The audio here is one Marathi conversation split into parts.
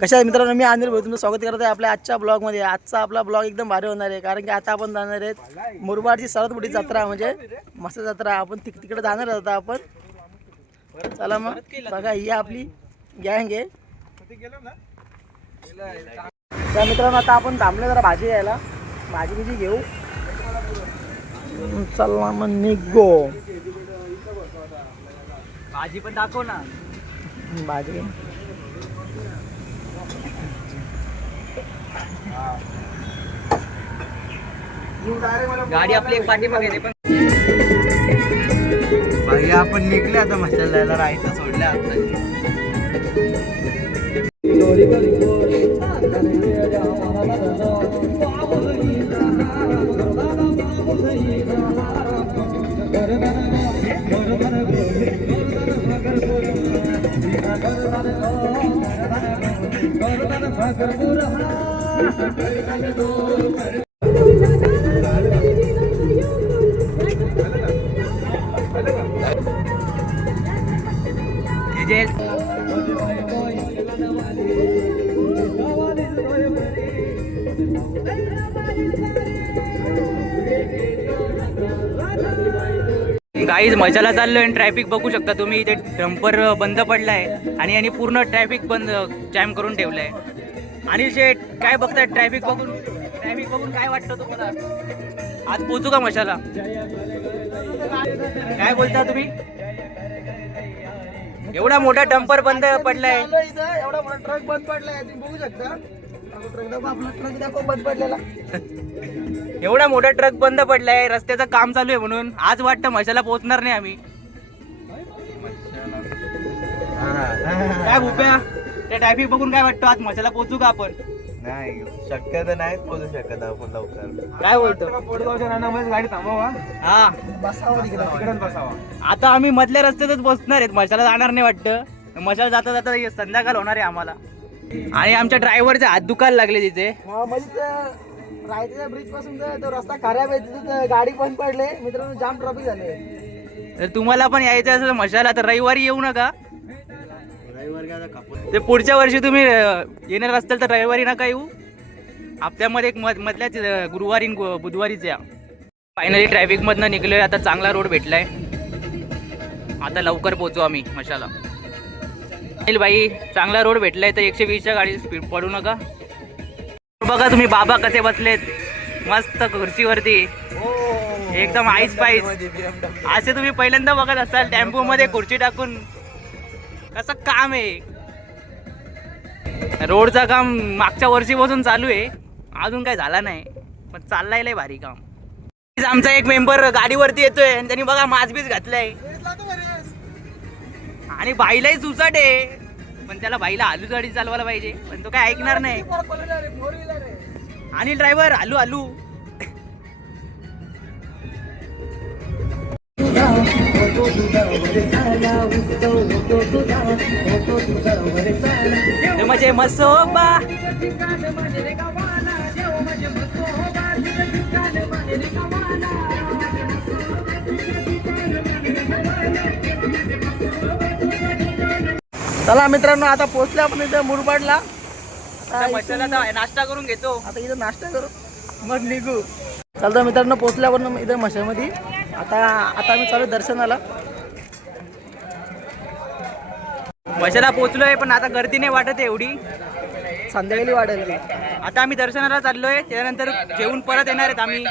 कशा आहे मित्रांनो, मी अनिल भाऊ तुमचं स्वागत करत आहे आपल्या आजच्या ब्लॉगमध्ये. आजचा आपला ब्लॉग एकदम भारी होणार आहे, कारण की आता आपण जाणार आहेत मुरबाडची सर्वात मोठी जत्रा म्हणजे मस्त जत्रा. आपण तिकडे जाणार आहोत आपण. चला मग बघा, ही आपली गँग आहे. त्या मित्रांनो आता आपण थांबलो जरा भाजी घ्यायला, भाजी बिजी घेऊ. चला मग निघो. भाजी पण दाखव ना. भाजी गाडी आपली एक पाठी बघायची पण भाई आपण निघले आता मशाला राहायचं सोडलं आता. गाईज मशाला चाललोय आणि ट्रॅफिक बघू शकता तुम्ही. इथे डंपर बंद पडलाय आणि यांनी पूर्ण ट्रॅफिक बंद जॅम करून ठेवलंय. आणि शेठ काय बघताय ट्रॅफिक बघून काय वाटतं तुम्हाला? आज पोचू का मशाला? काय बोलता तुम्ही? एवढा मोठा डंपर बंद पडलाय, एवढा मोठा ट्रक बंद पडलाय, तुम्ही बघू शकता. आपला ट्रक दाखव बंद पडलेला. एवढा मोठा ट्रक बंद पडलाय, रस्त्याचं काम चालू आहे म्हणून. आज वाटतं मशाला पोहोचणार नाही आम्ही. काय भूप्या, त्या ट्रॅफिक बघून काय वाटतं? आज मशाला पोहोचू का आपण? नाही शक्यता नाही पोहोचू शकत आपण लवकर. काय बोलतो? गाडी थांबवा. हा बसावं बसावा. आता आम्ही मधल्या रस्त्यातच बसणार आहेत, मशाला जाणार नाही वाटतं. मशाला जाता जाता संध्याकाळ होणार आहे आम्हाला. आणि आमच्या ड्रायव्हरचे हात दुखायला लागले तिथे. म्हणजे रायतेच्या ब्रिज पासून तो रस्ता खराब आहे, तिथे गाडी बंद पडले मित्रांनो, जाम ट्रॅफिक झाले. तर तुम्हाला पण यायचं असेल मशाला तर रविवारी येऊ नका. ते पुढच्या वर्षी तुम्ही येणार असताल तर रविवारी नका येऊ. हप्त्यामध्ये एक मधल्याच गुरुवारी बुधवारीच या. फायनली ट्रॅफिक मधनं निघलोय. आता चांगला रोड भेटलाय, आता लवकर पोहोचू आम्ही मशाला. भाई चांगला रोड भेटलाय तर 120च्या गाडी स्पीड पडू नका. बघा तुम्ही बाबा कसे बसलेत मस्त खुर्चीवरती, एकदम आईस पाईस. असे तुम्ही पहिल्यांदा बघत असाल टेम्पो मध्ये खुर्ची टाकून. कसं काम आहे. रोडचं काम मागच्या वर्षीपासून चालू आहे, अजून काय झाला नाही पण चाललाय लय भारी काम. आमचा एक मेंबर गाडीवरती येतोय आणि त्यांनी बघा मास्क घातलाय आणि बाईलाही सुसाट आहे, पण त्याला बाईला आलू गाडी चालवायला पाहिजे पण तो काय ऐकणार नाही. आणि ड्रायव्हर आलू आलू. म्हणजे मसोबा चला मित्रांनो, आता पोहोचले आपण इथे मुरबाडला. मशाला नाश्ता करून घेतो. आता इथं नाश्ता करू मग निघू. चालतं मित्रांनो, पोहोचल्यावर इथं मशामध्ये आता आम्ही चालू दर्शनाला. मशाला पोहोचलोय पण आता गर्दी नाही वाटत आहे एवढी, संध्याकाळी वाढेल. आता आम्ही दर्शनाला चाललोय, त्यानंतर जेवून परत येणार आहेत आम्ही.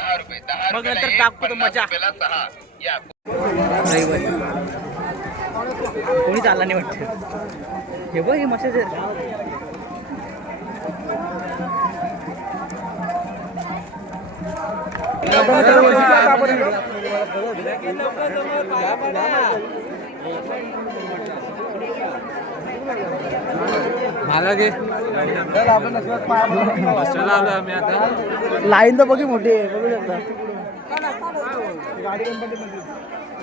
मग नंतर टाकतो तो मजा. कोणी चालला नाही वाटत. हे बघ हे मशाचे लाईन तर बघी मोठी आहे, बघू शकता.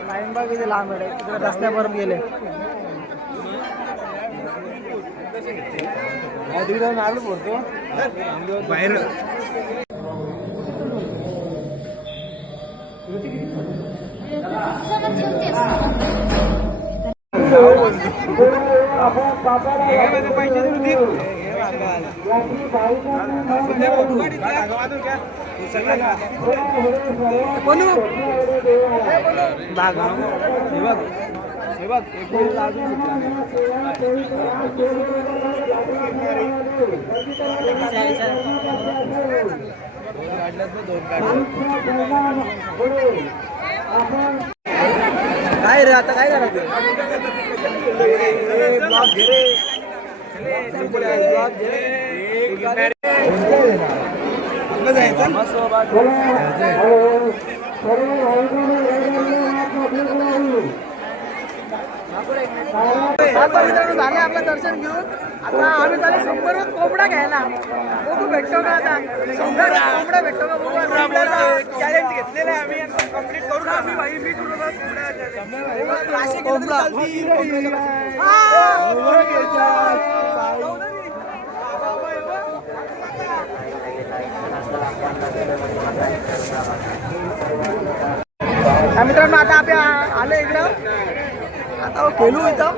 लाईन बघ किती लांब आहे, तिकडे रस्त्यापर्यंत गेले. बाहेर काय रे आता काय झालं मित्रांनो झाले आपलं दर्शन घेऊन आता आम्ही झाले 100 कोंबडा घ्यायला बघू भेटतो का आता 100 कोंबडा भेटतो का बघू चॅलेंज घेतलेलं आहे आम्ही कंप्लीट करू ना आम्ही भाई मी मित्रांनो आता आपण आलो इकडं आता खेळू इथं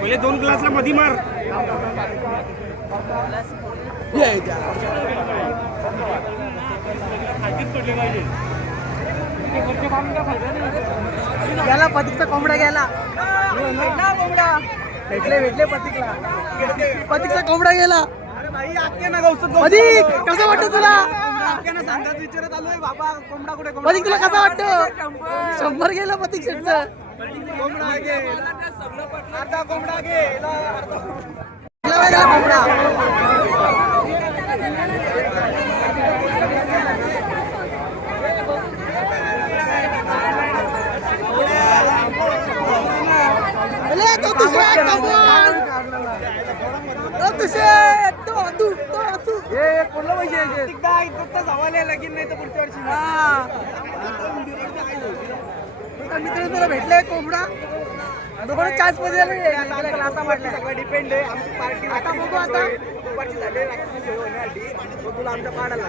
पहिले 2 ग्लासला मधी मार गेला पतिकचा कोंबडा गेला कोंबडा भेटले पतिकला पतिकचा कोंबडा गेला पतिक कसं वाटतं तुला विचारत आलोय बाबा कोंबडा कुठे पतिक तुला कसं वाटतं 100 गेलं पतिक शेटचं कोंबडा घे अर्धा कोंबडा घे कोंबडा मित्र तुला भेटलाय कोंबडा दोघं चान्स मध्ये डिपेंड आहे आमची पार्टी आता बघू आता तुला आमच्या पाडायला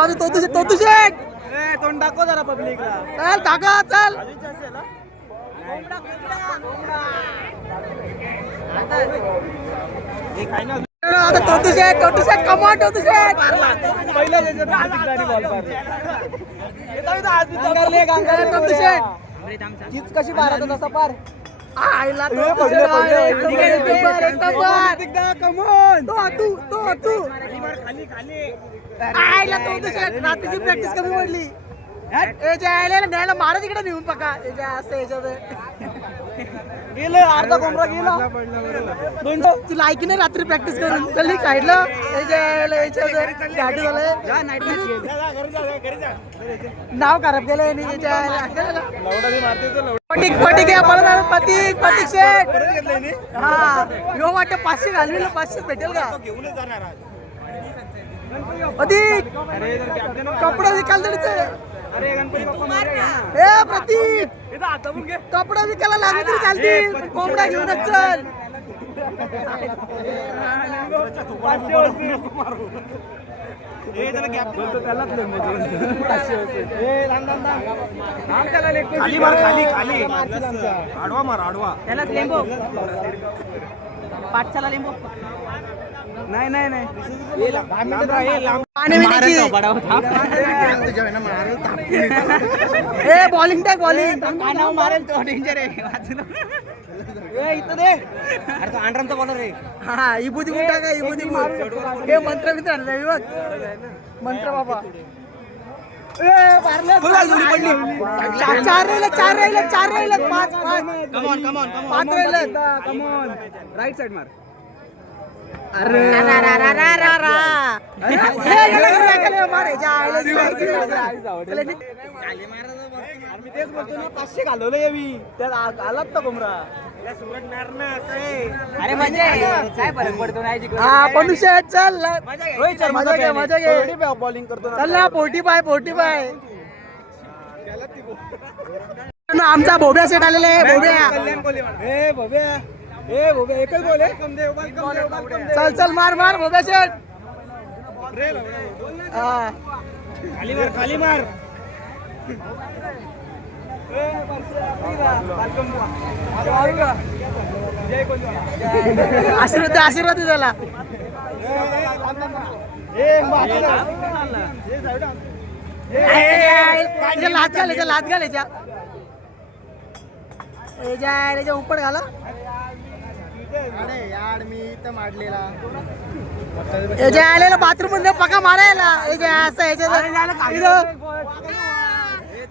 आम्ही तोतू शेट तोंड दाखव जरा पब्लिकला चल दाखव चल आता तोतू शेट कमांड तोतू शेट चीज कशी पार तसा पार आईला आईला रात्रीची प्रॅक्टिस कमी पडली न्यायला मारा तिकडे नेऊन पका गेलं अर्धा कोंबडा गेला तुला ऐकी नाही रात्री प्रॅक्टिस करून चल साईडला नाव खराब केलं पतिक शेठ हा यो वाटत 500 घालविलं 500 भेटेल का अधिक कपडा विकाल प्रतीक कपडा विकायला लागले तरी चालतील कोंबडा घेऊनच चल आडवा मार आडवा त्यालाच लिंबू पाठशाला लिंबू नाही बॉलिंग टाक बॉलिंग मारेल तो डेंजर आहे इथं दे अरे तो अंडरांचा बॉलर आहे हा इबुदी टाका इबुदी हे मंत्र मित्र बघ मंत्र बाबा चार राहिले 5 राईट साइड मार अरे तेच बोलतो ना 500 घालवलं यावी त्यात आलात तर कोंबडा अरे म्हणजे काय फरक पडतो नाही जिंकलं हा तरी. पनुष्य चल रोहित शर्मा मजा घे मजा घे बॉलिंग करतो चल ना 45 आमचा भोब्या सेट आलेला आहे भोब्या एकच बॉल आहे. चल चल मार मार भोब्या सेट हा. खाली मार आशीर्वाद दे त्याला याच्या लात घाल याच्या उपट घाला याच्या आलेला बाथरूम मध्ये पका मारायला असं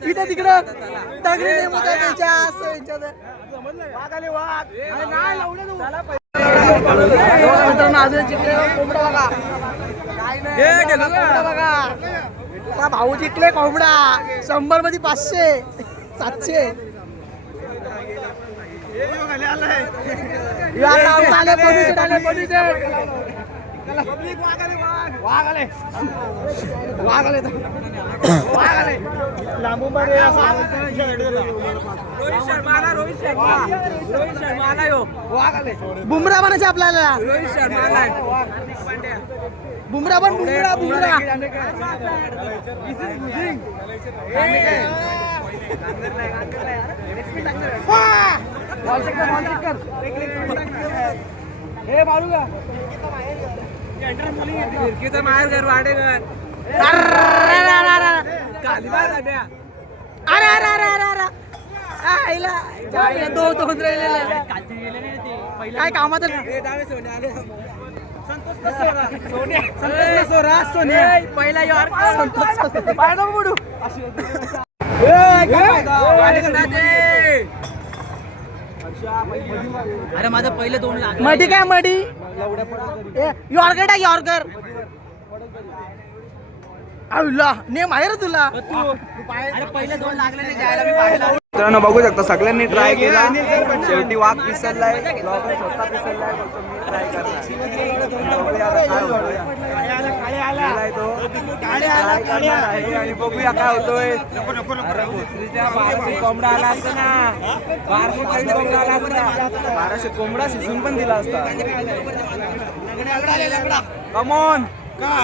इथं तिकडं तगडी त्याच्या असं मित्रांनो अजून जिंकले कोंबडा बघा कोंबडा बघा त्या भाऊ जिंकले कोंबडा 100 मध्ये 500 700 बुमरा बनायचे आपल्याला बुमरा पण बुमरा काय कामात पहिला अरे माझं पहिले 2 लाख मडी काय मडी यॉर्कर टाक यॉर्कर अल्ला नेम आहे रे तुला अरे पहिले 2 लागले नाही जायला मी पाहिला मित्रांनो बघू शकता सगळ्यांनी ट्राय केला शेवटी वाघ पिसरलाय ब्लॉगर स्वतः पिसरलाय फक्त मी ट्राय करणार आणि बघूया काय होतोय अरे भोसरीच्या 1200 कोंबडा आला असता ना 1200 कोंबडा आला असता 1200 कोंबडा शिजून पण दिला असता कमॉन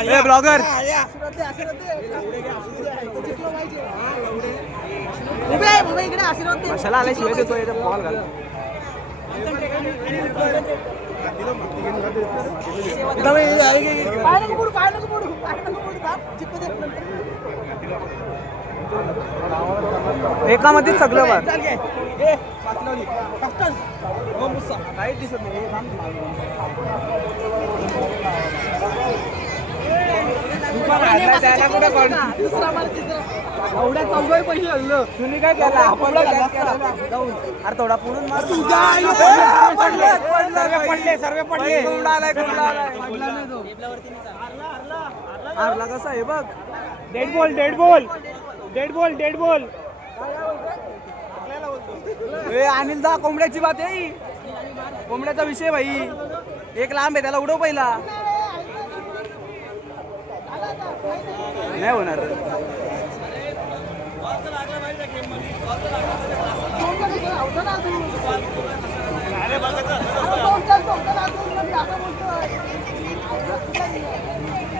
ए ब्लॉगर उभे इकडे आशीर्वाद कशाला आला शिवाय देतो याचा बॉल घाल एकामध्येच सगळं बघ काहीच दिसत नाही एवढ्या 14 पैसे लागलं तुम्ही काय केला अरे थोडा पुढून मार पडले सर्व पडले कोंबडा आलाय कसा आहे बघ डेड बॉल अनिल दा कोंबड्याची बात आहे कोंबड्याचा विषय भाई एक लांब आहे त्याला उडव पहिला नाही होणार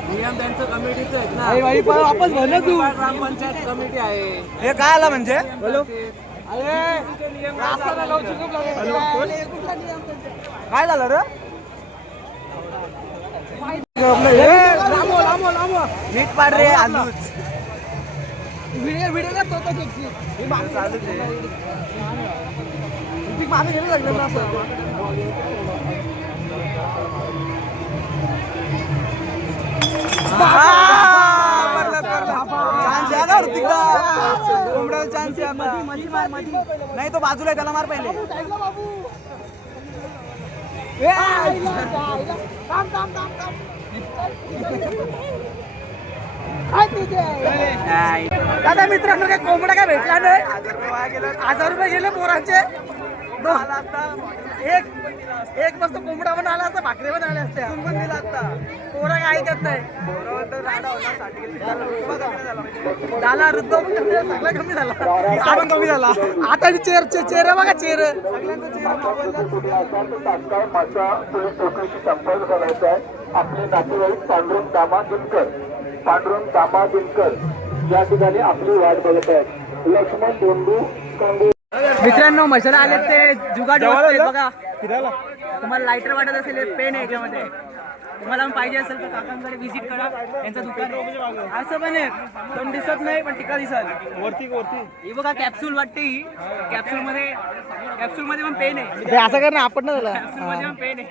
नियम त्यांचं कमिटीचं आहेत ना भाई वापस भरलं तू ग्रामपंचायत कमिटी आहे हे काय आला म्हणजे काय झालं रे नीट पाड रे आलूच व्हिडिओ करतो चालूच आहे मागे गेलं लागलं ना असं चान्स नाही तो बाजूला आहे त्याला मार पहिले दादा मित्रांनो काय कोंबडा काय भेटला नाही 1000 रुपये गेले पोरांचे एक मस्त कोंबडा पण आला असता, भाकरी पण आल्या असत्या. पोरं काय ऐकत नाही. झाला ऋतू पण कमी झाला, सगळा कमी झाला, हिस्सा पण कमी झाला. आता चेहरा बघा चेहरा. तात्काळ माझा पोलीस चौकशी संपर्क करायचा आहे. आपले नातेवाईक पांडुरंग दामा दिनकर या ठिकाणी आपली वाट बघत आहेत. लक्ष्मण धोंडू कांगो. मित्रांनो मसाला आले ते जुगाड बघा. तुम्हाला लायटर वाटत असेल, पेन आहे याच्यामध्ये. तुम्हाला पण पाहिजे असेल तर काकांकडे व्हिजिट करा, यांचं दुकान आहे. असं पण आहे, पण दिसत नाही पण टिका दिसत वरती. ही बघा कॅप्सूल वाटते, ही कॅप्सूल मध्ये पण पेन आहे. ते असं कर ना, आपण ना झाला. कॅप्सूल मध्ये पण पेन आहे.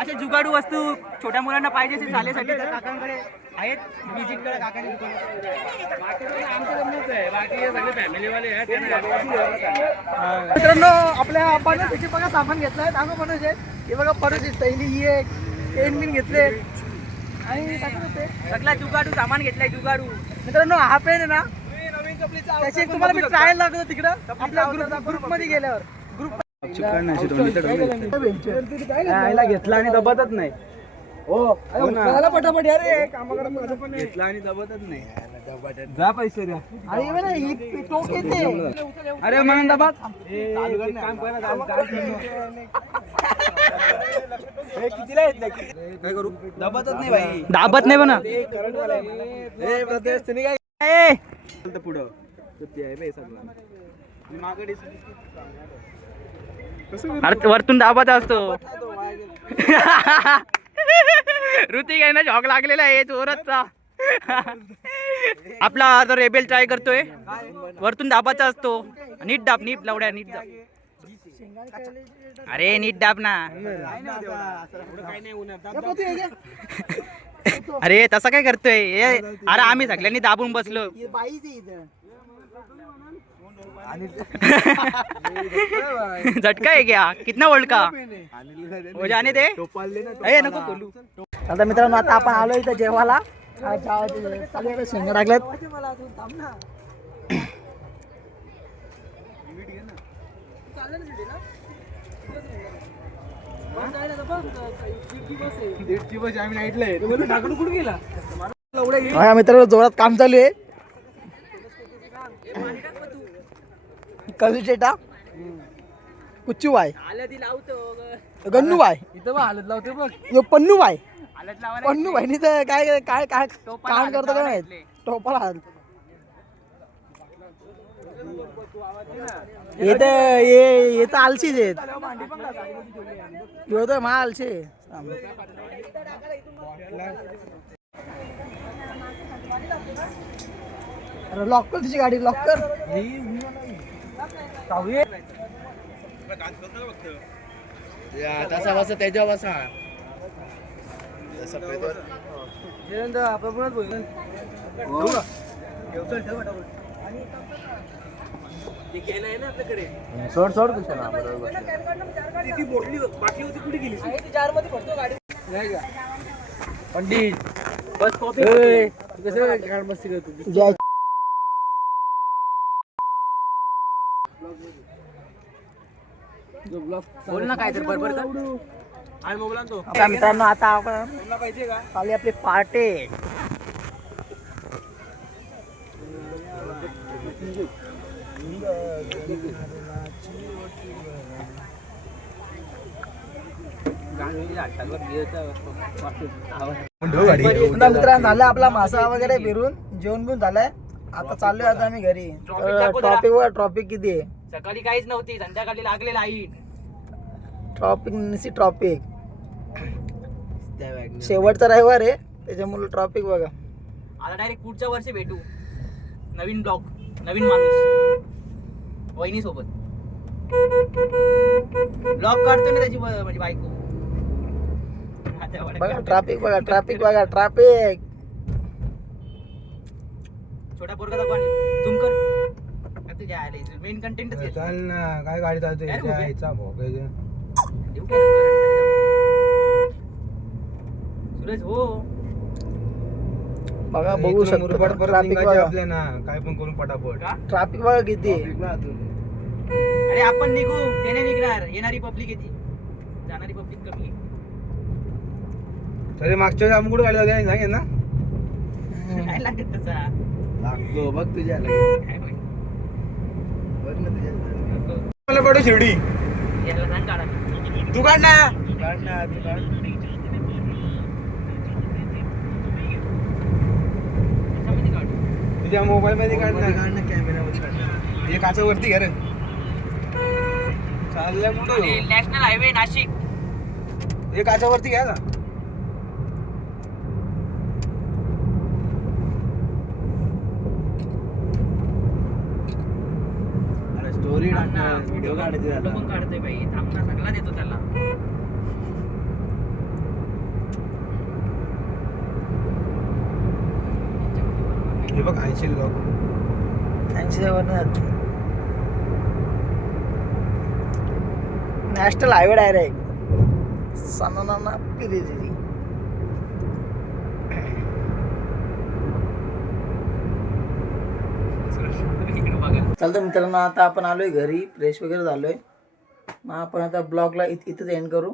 असे जुगाडू वस्तू छोट्या मुलांना पाहिजे असेल शाळेसाठी तर काकांकडे आहेत, व्हिजिट करा काकांच्या मित्रांनो आपल्या पनस बघा सामान घेतलंय. आम्ही पनस आहे, हे बघा पनस पहिली ही एक पेन बिन घेतले आणि सगळा जुगाडू सामान घेतलाय. जुगाडू मित्रांनो हा पेन आहे ना, त्याची तुम्हाला मी ट्रायल लागतो तिकडं आपल्या ग्रुप मध्ये गेल्यावर. ग्रुप घेतला आणि दबतच नाही. हो पटापट अरे कामाकडे पण घेतला आणि दबतच नाही. जा पैसे द्या. अरे हे बघ ना, ही टोक येते. अरे म्हणून दबात कितीला घेतलं? काय करू? दबतच नाही भाई. दाबत नाही म्हणा. पुढं मागडे अरे वरतून दाबाचा असतो. ऋतिक आहे ना, शॉक लागलेला आहे चोरचा. आपला आता रेबेल ट्राय करतोय, वरतून दाबाचा असतो. नीट दाब, नीट लावड्या, नीट दाब. अरे नीट दाब ना. अरे तसं काय करतोय? अरे आम्ही सगळ्यांनी दाबून बसलो. झटका आहे क्या? कितना वोल्ट का हो जाने दे. ए नको बोलू. आता मित्रांनो आता आपण आलो इथं जेवायला. शेंगा टाकल्यात. हा मित्रांनो जोरात काम चालू आहे. कवी चेटा कुच्चू बाय गन्नू बाय इथं हालत लावते बघ. यो पन्नू बाय हालत लावा. पन्नू बाय तर काय काय काय काम करतो काय माहित. टोपाला हात येत आलशीच आहेत. यो तर मा आलशी लॉक कर तुझी गाडी. लॉक कर. तसा बसा त्याच्यावर बसा. सोड सोड कशाला पंडित बस कॉफी. जय बोल ना काय तर बरोबर. आता मित्रांनो आता आपण चालू आपली पार्टी. मित्रांनो झालं आपला मासा वगैरे फिरून जेवण बिवून झालाय. आता चाललोय आता आम्ही घरी. ट्रॉफिक वर ट्रॉफिक किती आहे? सकाळी काहीच नव्हती, संध्याकाळी लागले लाईन. Traffic निसी traffic. शेवटचा रविवार आहे त्याच्यामुळे ट्रॉफिक बघा. आता डायरेक्ट पुढच्या वर्षी भेटू. नवीन ब्लॉग, नवीन माणूस, वहिनी सोबत ब्लॉग काढतो ना त्याची माझी बायको. बघा ट्रॅफिक बघा ट्रॅफिक बघा ट्रॅफिक. छोटा पोरगा दाखवा, झूम कर. तुझ्या आले मेन कंटेंटच चाल ना. काय गाडी चालते सुरेश हो. बघा बघू शकतो ट्रॅफिक बघा. आपल्या ना काय पण करून पटापट. ट्रॅफिक बघा किती आहे. अरे आपण निघू त्याने निघणार येणारी पब्लिक येते जाणारी पब्लिक कमी आहे तरी मागच्या वेळी आम्ही कुठे गाडी होती सांगेल ना काय लागत तसा लागतो बघ तुझ्या काय माहित. बघ ना तुझ्या मला पडू शिर्डी याला सांग काढा तू काढ ना काढ ना तू काढ त्याच्यामध्ये काढू तुझ्या मोबाईल मध्ये काढ ना काढ ना कॅमेरामध्ये काढ ना. हे काचावरती घ्या रे चाललंय कुठं ह्यो? नॅशनल हायवे नाशिक हे काचावरती घ्या का अरे स्टोरी टाकणार व्हिडिओ काढायची फोटो झाला पण काढतोय बाई थांब ना सगळा देतो त्याला हे बघ 80 लॉक 80 वरनं जातो नॅशनल हायवे डायरेक्ट सनाना पिरिरी चालतं मित्रांनो आता आपण आलोय घरी फ्रेश वगैरे झालोय मग आपण आता ब्लॉगला इथंच एंड करू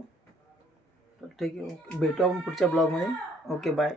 तर ठीक आहे भेटू आपण पुढच्या ब्लॉगमध्ये ओके बाय